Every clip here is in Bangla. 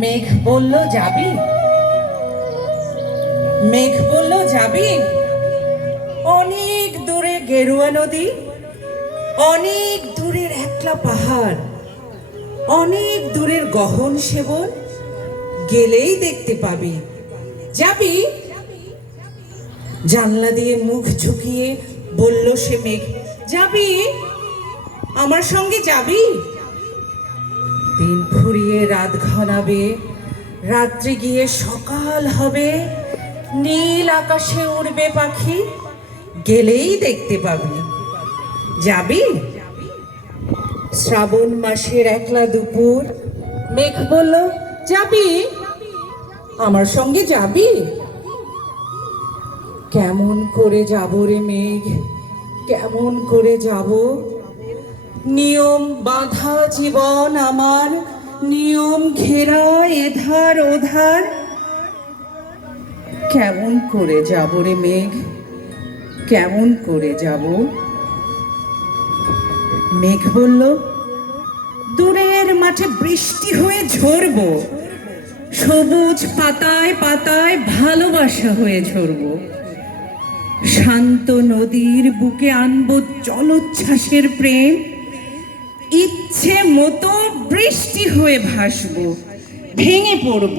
মেঘ বলল যাবি, মেঘ বলল যাবি অনেক দূরে গেরুয়া নদী, অনেক দূরের একলা পাহাড়, অনেক দূরের গহন সেবন, গেলেই দেখতে পাবি। যাবি? জানলা দিয়ে মুখ ঝুঁকিয়ে বলল সে মেঘ, যাবি? আমার সঙ্গে যাবি? দিন ফুরিয়ে রাত ঘনাবে, রাত্রি গিয়ে সকাল হবে, নীল আকাশে উড়বে পাখি, গেলেই দেখতে পাবি। যাবি? শ্রাবণ মাসের একলা দুপুর, মেঘ বলল, যাবি? আমার সঙ্গে যাবি? কেমন করে যাব রে মেঘ, কেমন করে যাব? নিয়ম বাঁধা জীবন আমার, নিয়ম ঘেরা এধার ওধার, কেমন করে যাব রে মেঘ, কেমন করে যাব? মেঘ বলল, দূরের মাঠে বৃষ্টি হয়ে ঝরব, সবুজ পাতায় পাতায় ভালোবাসা হয়ে ঝরব, শান্ত নদীর বুকে আনবো জলোচ্ছ্বাসের প্রেম, ইচ্ছে মতো বৃষ্টি হয়ে ভাসবো, ভেঙে পড়ব।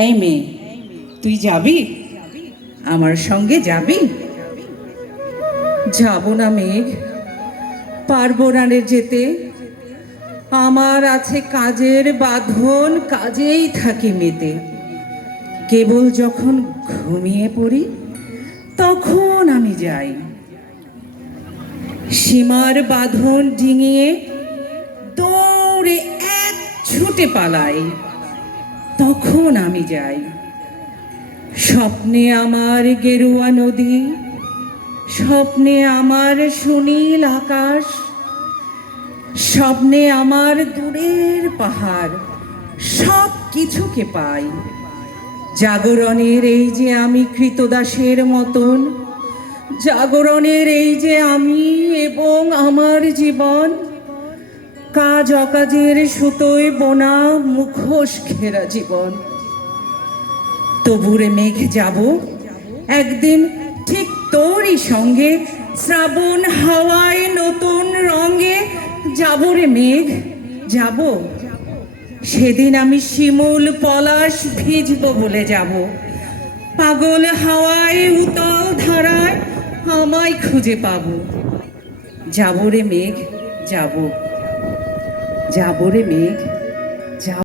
এই মেয়ে, তুই যাবি? আমার সঙ্গে যাবি? যাব না মেঘ, পারবো না রে যেতে, আমার আছে কাজের বাঁধন, কাজেই থাকি মেতে, কেবল যখন ঘুমিয়ে পড়ি তখন আমি যাই, সীমার বাঁধন ডিঙিয়ে দৌড়ে এক ছুটে পালাই, তখন আমি যাই। স্বপ্নে আমার গেরুয়া নদী, স্বপ্নে আমার সুনীল আকাশ, স্বপ্নে আমার দূরের পাহাড়, সব কিছুকে পাই। জাগরণের এই যে আমি কৃতদাসের মতন, জাগরণের এই যে আমি এবং আমার জীবন, কাজ অকাজের সুতোয় বোনা মুখোশ ঘেরা জীবন। তবুরে মেঘ যাব একদিন ঠিক তোরই সঙ্গে, শ্রাবণ হাওয়ায় নতুন রঙে, যাব রে মেঘ যাব। সেদিন আমি শিমুল পলাশ ভিজব বলে যাব, পাগল হাওয়ায় উতল ধারায় আমায় খুঁজে পাবো। যাব রে মেঘ যাব, যাব রে মেঘ।